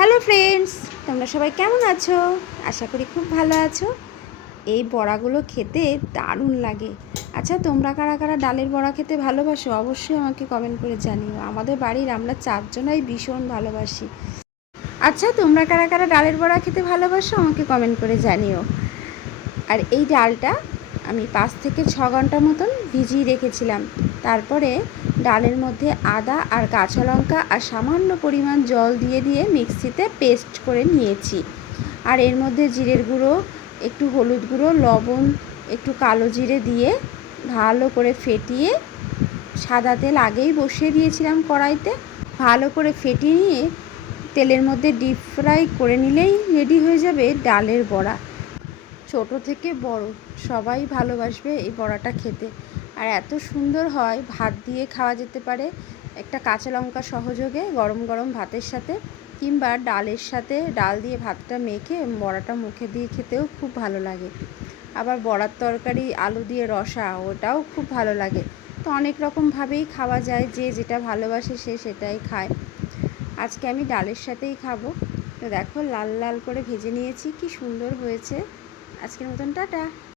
Hello friends, তোমরা সবাই কেমন আছো? আশা করি খুব ভালো আছো। এই বড়াগুলো খেতে দারুণ লাগে। আচ্ছা, তোমরা কারা কারা ডালের বড়া খেতে ভালোবাসো অবশ্যই আমাকে কমেন্ট করে জানিও। আমাদের বাড়ির আমরা চারজনাই ভীষণ ভালোবাসি। আচ্ছা, তোমরা কারা কারা ডালের বড়া খেতে ভালোবাসো আমাকে কমেন্ট করে জানিও। আর এই ডালটা আমি 5 থেকে 6 ঘন্টা মতন ভিজিয়ে রেখেছিলাম। তারপরে ডালের মধ্যে আদা আর কাঁচা লঙ্কা আর সামান্য পরিমাণ জল দিয়ে দিয়ে মিক্সিতে পেস্ট করে নিয়েছি। আর এর মধ্যে জিরের গুঁড়ো, একটু হলুদ গুঁড়ো, লবণ, একটু কালো জিরে দিয়ে ভালো করে ফেটিয়ে, সাদা তেল আগেই বসিয়ে দিয়েছিলাম কড়াইতে, ভালো করে ফেটিয়ে নিয়ে তেলের মধ্যে ডিপ ফ্রাই করে নিলেই রেডি হয়ে যাবে ডালের বড়া। ছোট থেকে বড় সবাই ভালোবাসবে এই বড়াটা খেতে। আর এত সুন্দর হয়, ভাত দিয়ে খাওয়া যেতে পারে একটা কাঁচা লঙ্কা সহযোগে গরম গরম ভাতের সাথে, কিংবা ডালের সাথে ডাল দিয়ে ভাতটা মেখে বড়াটা মুখে দিয়ে খেতেও খুব ভালো লাগে। আবার বড়ার তরকারি আলু দিয়ে রসা, ওটাও খুব ভালো লাগে। তো অনেক রকমভাবেই খাওয়া যায়, যে যেটা ভালোবাসে সে সেটাই খায়। আজকে আমি ডালের সাথেই খাবো। তো দেখো, লাল লাল করে ভেজে নিয়েছি, কি সুন্দর হয়েছে। আজকের মতন টাটা।